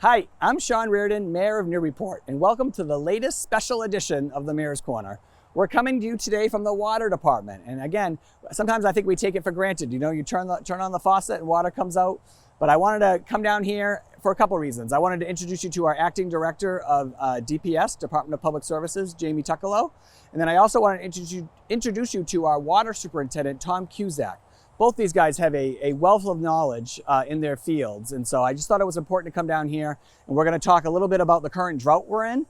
Hi, I'm Sean Reardon, Mayor of Newburyport, and welcome to the latest special edition of the Mayor's Corner. We're coming to you today from the water department. And again, sometimes I think we take it for granted. You know, you turn on the faucet and water comes out. But I wanted to come down here for a couple reasons. I wanted to introduce you to our acting director of DPS, Department of Public Services, Jamie Tuckalo. And then I also wanted to introduce you to our water superintendent, Tom Cusack. Both these guys have a wealth of knowledge in their fields. And so I just thought it was important to come down here. And we're going to talk a little bit about the current drought we're in.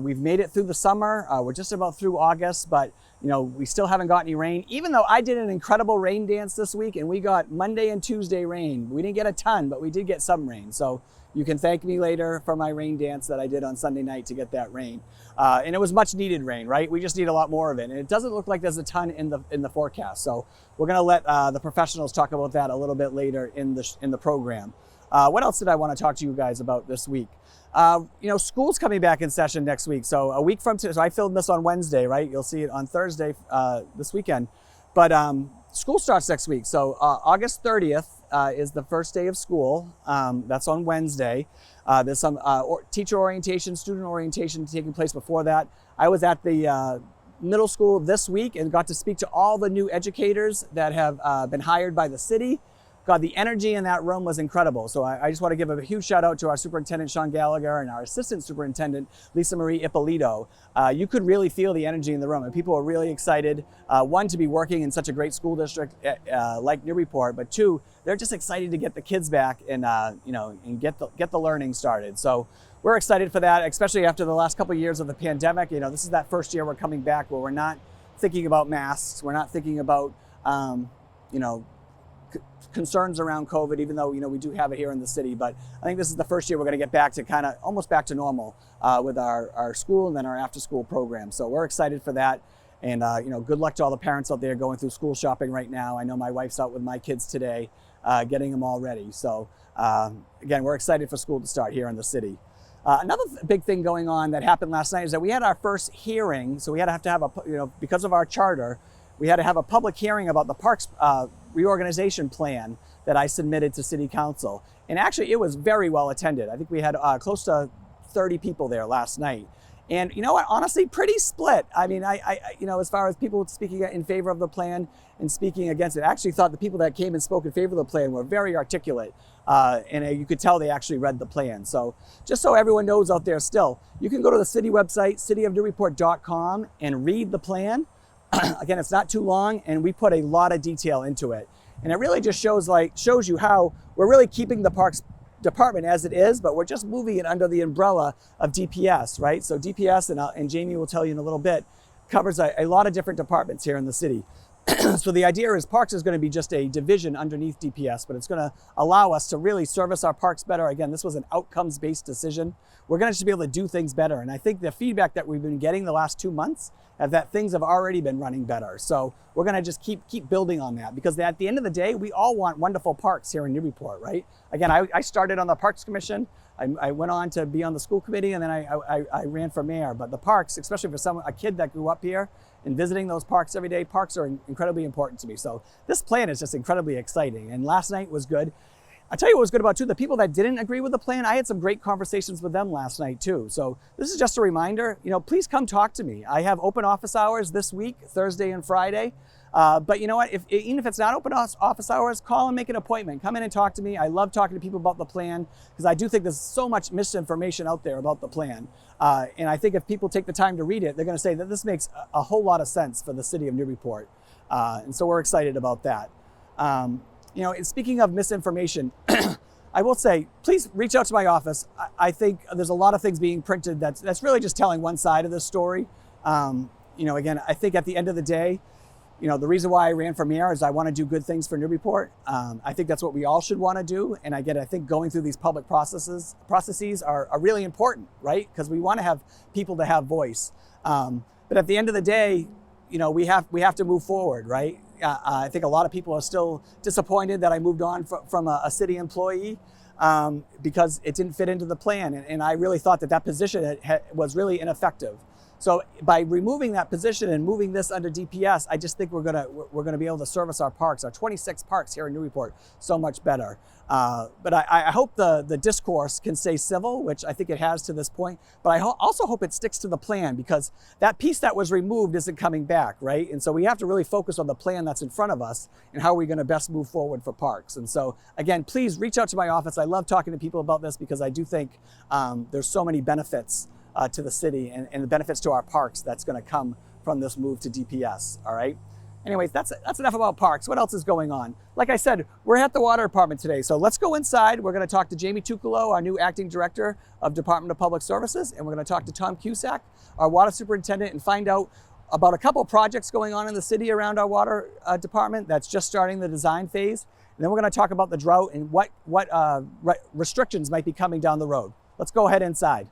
We've made it through the summer. We're just about through August, but you know, we still haven't got any rain, even though I did an incredible rain dance this week and we got Monday and Tuesday rain. We didn't get a ton, but we did get some rain. So you can thank me later for my rain dance that I did on Sunday night to get that rain. And it was much needed rain, right? We just need a lot more of it. And it doesn't look like there's a ton in the forecast. So we're gonna let the professionals talk about that a little bit later in the program. What else did I want to talk to you guys about this week? You know, school's coming back in session next week. So a week from today, so I filmed this on Wednesday, right? You'll see it on Thursday this weekend. But school starts next week. So August 30th is the first day of school. That's on Wednesday. There's some teacher orientation, student orientation taking place before that. I was at the middle school this week and got to speak to all the new educators that have been hired by the city. God, the energy in that room was incredible. So I just want to give a huge shout out to our superintendent, Sean Gallagher, and our assistant superintendent, Lisa Marie Ippolito. You could really feel the energy in the room, and people were really excited, one, to be working in such a great school district like Newburyport, but two, they're just excited to get the kids back and you know, and get the learning started. So we're excited for that, especially after the last couple of years of the pandemic. You know, this is that first year we're coming back where we're not thinking about masks, we're not thinking about you know, concerns around COVID, even though, you know, we do have it here in the city. But I think this is the first year we're going to get back to kind of almost back to normal with our school and then our after school program. So we're excited for that. And, you know, good luck to all the parents out there going through school shopping right now. I know my wife's out with my kids today, getting them all ready. So again, we're excited for school to start here in the city. Another big thing going on that happened last night is that we had our first hearing. So we had to have a, you know, because of our charter, we had to have a public hearing about the parks reorganization plan that I submitted to City Council. And actually it was very well attended. I think we had close to 30 people there last night. And you know what, honestly, pretty split. I mean, I you know, as far as people speaking in favor of the plan and speaking against it, I actually thought the people that came and spoke in favor of the plan were very articulate. And you could tell they actually read the plan. So just so everyone knows out there still, you can go to the city website, cityofnewburyport.com, and read the plan. Again, it's not too long, and we put a lot of detail into it. And it really just shows you how we're really keeping the parks department as it is, but we're just moving it under the umbrella of DPS, right? So DPS, and Jamie will tell you in a little bit, covers a lot of different departments here in the city. So the idea is parks is going to be just a division underneath DPS, but it's going to allow us to really service our parks better. Again, this was an outcomes-based decision. We're going to just be able to do things better. And I think the feedback that we've been getting the last 2 months is that things have already been running better. So we're going to just keep building on that, because at the end of the day, we all want wonderful parks here in Newburyport, right? Again, I started on the Parks Commission. I went on to be on the school committee, and then I ran for mayor. But the parks, especially for a kid that grew up here and visiting those parks every day, parks are incredibly important to me. So this plan is just incredibly exciting. And last night was good. I'll tell you what was good about too, the people that didn't agree with the plan, I had some great conversations with them last night too. So this is just a reminder, you know, please come talk to me. I have open office hours this week, Thursday and Friday. But you know what, even if it's not open office hours, call and make an appointment. Come in and talk to me. I love talking to people about the plan, because I do think there's so much misinformation out there about the plan. And I think if people take the time to read it, they're going to say that this makes a whole lot of sense for the city of Newburyport. And so we're excited about that. You know, speaking of misinformation, I will say, please reach out to my office. I think there's a lot of things being printed that's really just telling one side of the story. You know, again, I think at the end of the day, you know, the reason why I ran for mayor is I want to do good things for Newburyport. I think that's what we all should want to do. And again, I think going through these public processes are really important, right? Because we want to have people to have voice. But at the end of the day, you know, we have to move forward, right? I think a lot of people are still disappointed that I moved on from a city employee because it didn't fit into the plan. And I really thought that position was really ineffective. So by removing that position and moving this under DPS, I just think we're gonna be able to service our parks, our 26 parks here in Newburyport, so much better. But I hope the discourse can stay civil, which I think it has to this point. But I also hope it sticks to the plan, because that piece that was removed isn't coming back, right? And so we have to really focus on the plan that's in front of us and how we're going to best move forward for parks. And so again, please reach out to my office. I love talking to people about this because I do think there's so many benefits to the city and the benefits to our parks that's going to come from this move to DPS. All right. Anyways, that's enough about parks. What else is going on? Like I said, we're at the water department today. So let's go inside. We're going to talk to Jamie Tuccolo, our new acting director of Department of Public Services. And we're going to talk to Tom Cusack, our water superintendent, and find out about a couple of projects going on in the city around our water department that's just starting the design phase. And then we're going to talk about the drought and what restrictions might be coming down the road. Let's go ahead inside.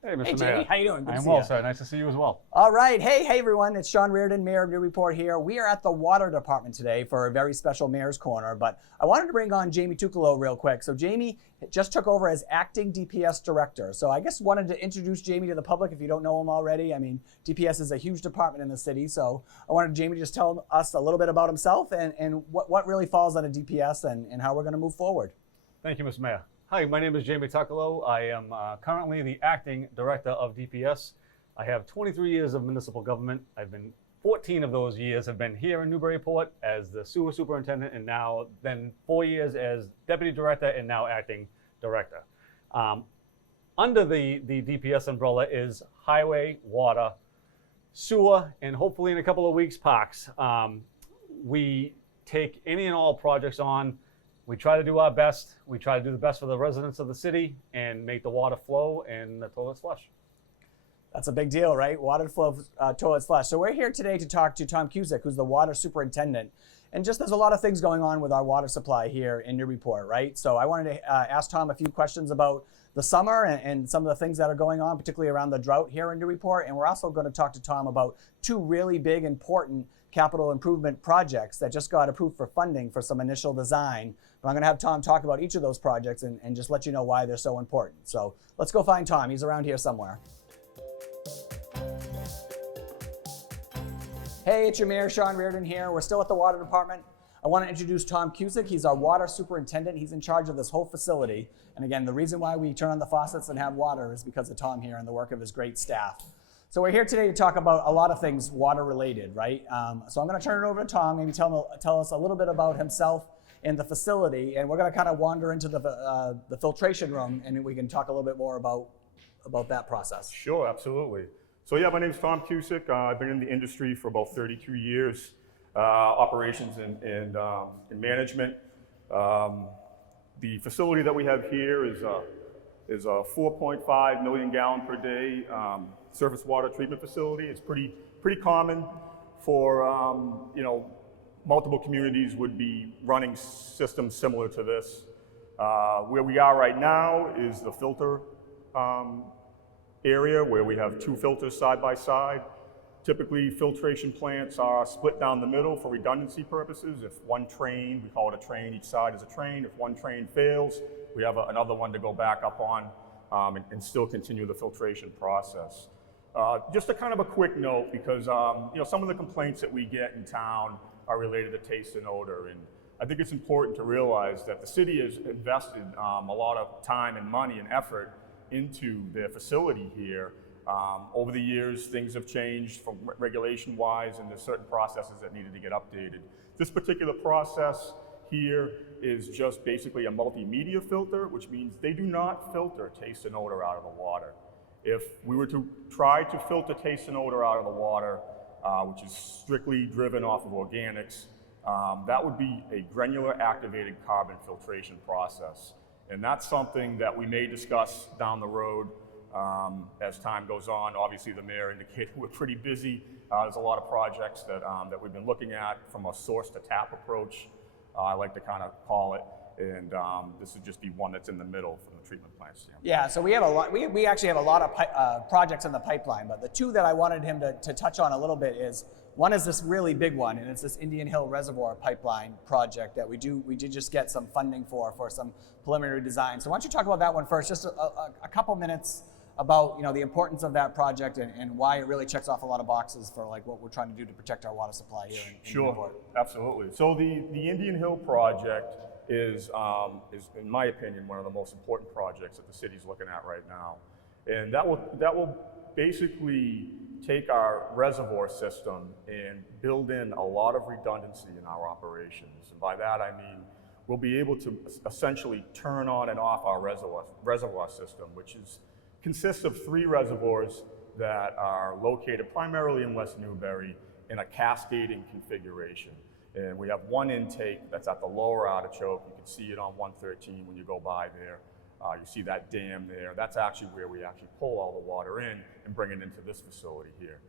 Hey, Mr. Hey, Mayor. Jamie, how you doing? Good to I'm see well, you. sir. Nice to see you as well. All right. Hey, everyone. It's Sean Reardon, Mayor of Newburyport here. We are at the Water Department today for a very special Mayor's Corner, but I wanted to bring on Jamie Tuccolo real quick. So Jamie just took over as acting DPS director. So I guess wanted to introduce Jamie to the public if you don't know him already. I mean, DPS is a huge department in the city. So I wanted Jamie to just tell us a little bit about himself and what really falls under DPS and how we're going to move forward. Thank you, Mr. Mayor. Hi, my name is Jamie Tuccolo. I am currently the acting director of DPS. I have 23 years of municipal government. 14 of those years have been here in Newburyport as the sewer superintendent, and now then 4 years as deputy director and now acting director. Under the DPS umbrella is highway, water, sewer, and hopefully in a couple of weeks, parks. We take any and all projects on. We try to do our best. We try to do the best for the residents of the city and make the water flow and the toilets flush. That's a big deal, right? Water flow, toilets flush. So we're here today to talk to Tom Cusack, who's the water superintendent. And just there's a lot of things going on with our water supply here in Newburyport, right? So I wanted to ask Tom a few questions about the summer and some of the things that are going on, particularly around the drought here in Newburyport. And we're also going to talk to Tom about two really big, important capital improvement projects that just got approved for funding for some initial design. But I'm going to have Tom talk about each of those projects and just let you know why they're so important. So let's go find Tom. He's around here somewhere. Hey, it's your Mayor, Sean Reardon here. We're still at the Water Department. I want to introduce Tom Cusack. He's our water superintendent. He's in charge of this whole facility. And again, the reason why we turn on the faucets and have water is because of Tom here and the work of his great staff. So we're here today to talk about a lot of things water related, right? So I'm going to turn it over to Tom, maybe tell us a little bit about himself and the facility, and we're going to kind of wander into the filtration room, and we can talk a little bit more about that process. Sure, absolutely. So yeah, my name is Tom Cusack. I've been in the industry for about 32 years, operations and management. The facility that we have here is a 4.5 million gallon per day surface water treatment facility. It's pretty common for multiple communities would be running systems similar to this. Where we are right now is the filter area where we have two filters side by side. Typically, filtration plants are split down the middle for redundancy purposes. If one train, we call it a train, each side is a train. If one train fails, we have another one to go back up on and still continue the filtration process. Just a kind of a quick note, because some of the complaints that we get in town are related to taste and odor, and I think it's important to realize that the city has invested a lot of time and money and effort into their facility here. Over the years, things have changed from regulation-wise, and there's certain processes that needed to get updated. This particular process here is just basically a multimedia filter, which means they do not filter taste and odor out of the water. If we were to try to filter taste and odor out of the water, which is strictly driven off of organics, that would be a granular activated carbon filtration process. And that's something that we may discuss down the road as time goes on. Obviously, the mayor indicated we're pretty busy. There's a lot of projects that we've been looking at from a source to tap approach, I like to kind of call it. And this would just be one that's in the middle from the treatment plant standpoint. Yeah, so we have a lot. We actually have a lot of projects in the pipeline, but the two that I wanted him to touch on a little bit is, one is this really big one, and it's this Indian Hill Reservoir pipeline project that we did just get some funding for some preliminary design. So why don't you talk about that one first, just a couple minutes about the importance of that project and why it really checks off a lot of boxes for like what we're trying to do to protect our water supply here in Newburyport. Absolutely. So the Indian Hill project is in my opinion one of the most important projects that the city's looking at right now, and that will basically take our reservoir system and build in a lot of redundancy in our operations. And by that I mean we'll be able to essentially turn on and off our reservoir system, which consists of 3 reservoirs that are located primarily in West Newbury in a cascading configuration. And we have one intake that's at the lower artichoke. You can see it on 113 when you go by there. You see that dam there. That's actually where we actually pull all the water in and bring it into this facility here.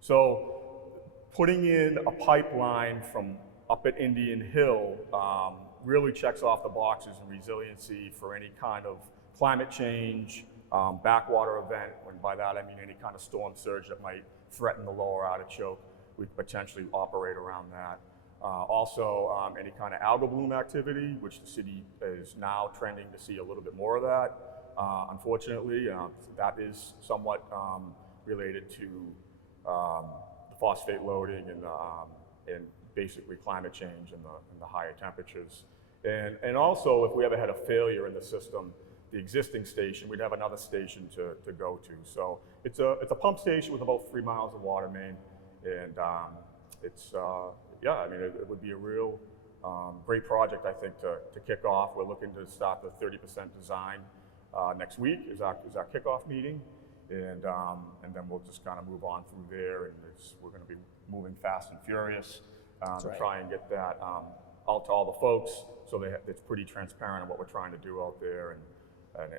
So putting in a pipeline from up at Indian Hill really checks off the boxes in resiliency for any kind of climate change, backwater event, and by that I mean any kind of storm surge that might threaten the lower artichoke. We'd potentially operate around that. Also, any kind of algal bloom activity, which the city is now trending to see a little bit more of that. Unfortunately, that is somewhat related to the phosphate loading and basically climate change and the higher temperatures. And also, if we ever had a failure in the system, the existing station, we'd have another station to go to. So it's a pump station with about 3 miles of water main, and yeah, I mean, it would be a real great project, I think, to kick off. We're looking to start the 30% design next week is our kickoff meeting, and then we'll just kind of move on through there, and we're going to be moving fast and furious to try and get that out to all the folks, so it's pretty transparent on what we're trying to do out there,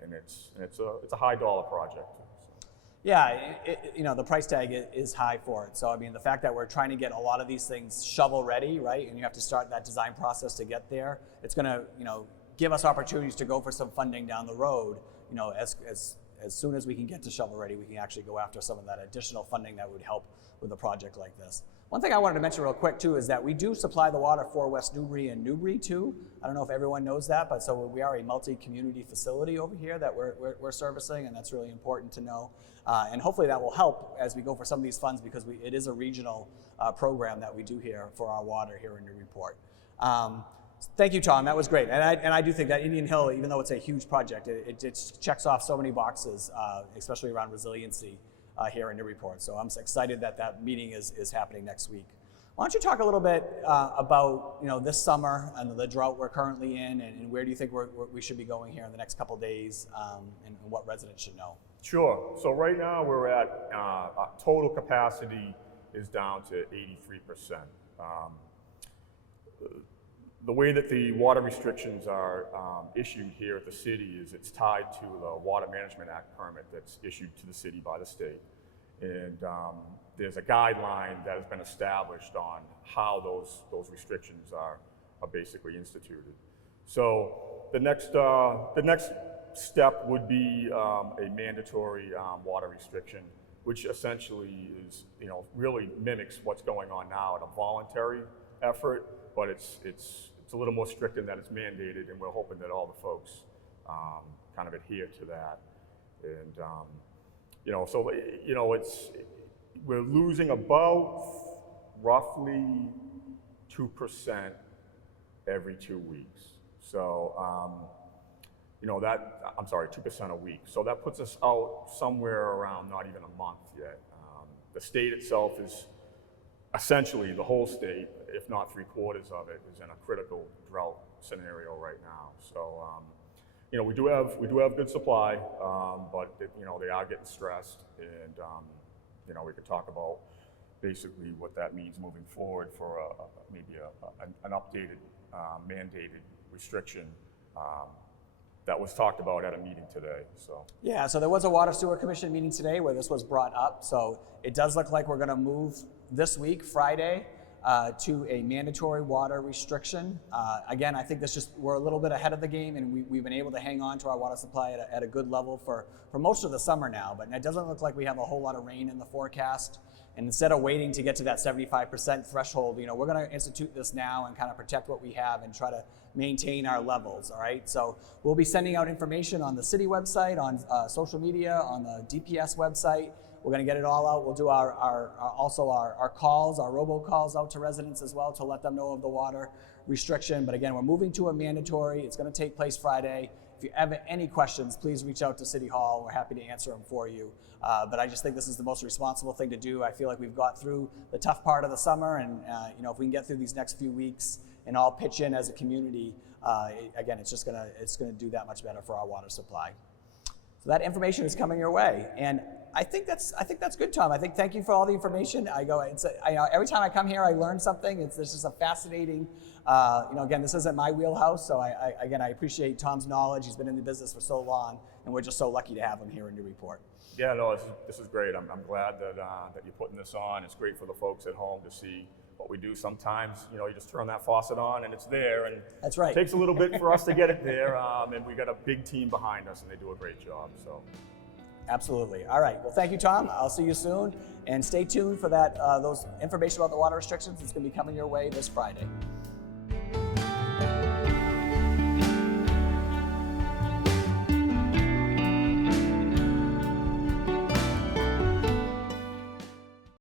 and it's a high dollar project. Yeah, the price tag is high for it. So I mean, the fact that we're trying to get a lot of these things shovel ready, right, and you have to start that design process to get there, it's going to give us opportunities to go for some funding down the road. As soon as we can get to shovel ready, we can actually go after some of that additional funding that would help with a project like this. One thing I wanted to mention real quick too is that we do supply the water for West Newbury and Newbury too. I don't know if everyone knows that, but so we are a multi-community facility over here that we're servicing, and that's really important to know. And hopefully that will help as we go for some of these funds, because it is a regional program that we do here for our water here in Newburyport. Thank you, Tom. That was great. And I do think that Indian Hill, even though it's a huge project, it checks off so many boxes, especially around resiliency here in Newburyport. So I'm excited that meeting is happening next week. Why don't you talk a little bit about this summer and the drought we're currently in, and where do you think we should be going here in the next couple of days, and what residents should know? Sure. So right now we're at total capacity is down to 83%. The way that the water restrictions are issued here at the city is it's tied to the Water Management Act permit that's issued to the city by the state. And there's a guideline that has been established on how those restrictions are basically instituted. So the next step would be a mandatory water restriction, which essentially is, really mimics what's going on now at a voluntary effort, but it's a little more strict in that it's mandated, and we're hoping that all the folks kind of adhere to that. And we're losing about roughly 2% every 2 weeks. So, 2% a week. So that puts us out somewhere around not even a month yet. The state itself is essentially, the whole state, if not 3/4 of it, is in a critical drought scenario right now. So, we do have good supply, but they are getting stressed, and we could talk about basically what that means moving forward for maybe an updated mandated restriction that was talked about at a meeting today. So yeah, so there was a Water Sewer Commission meeting today where this was brought up. So it does look like we're going to move this week, Friday, to a mandatory water restriction. Again, I think we're a little bit ahead of the game, and we've been able to hang on to our water supply at a good level for most of the summer now, but it doesn't look like we have a whole lot of rain in the forecast. And instead of waiting to get to that 75% threshold, we're going to institute this now and kind of protect what we have and try to maintain our levels, all right? So we'll be sending out information on the city website, on social media, on the DPS website. We're going to get it all out. We'll do also our calls, our robocalls out to residents as well to let them know of the water restriction. But again, we're moving to a mandatory. It's going to take place Friday. If you have any questions, please reach out to City Hall. We're happy to answer them for you. But I just think this is the most responsible thing to do. I feel like we've got through the tough part of the summer, and if we can get through these next few weeks and all pitch in as a community, again, it's gonna do that much better for our water supply. So that information is coming your way, and I think that's good, Tom. Thank you for all the information. Every time I come here, I learn something. This is a fascinating. Again, this isn't my wheelhouse, so I appreciate Tom's knowledge. He's been in the business for so long, and we're just so lucky to have him here in Newburyport. Yeah, no, this is great. I'm glad that you're putting this on. It's great for the folks at home to see what we do. Sometimes, you just turn that faucet on and it's there, and that's right. It takes a little bit for us to get it there, and we got a big team behind us, and they do a great job. So. Absolutely. All right. Well, thank you, Tom. I'll see you soon, and stay tuned for those information about the water restrictions. It's going to be coming your way this Friday.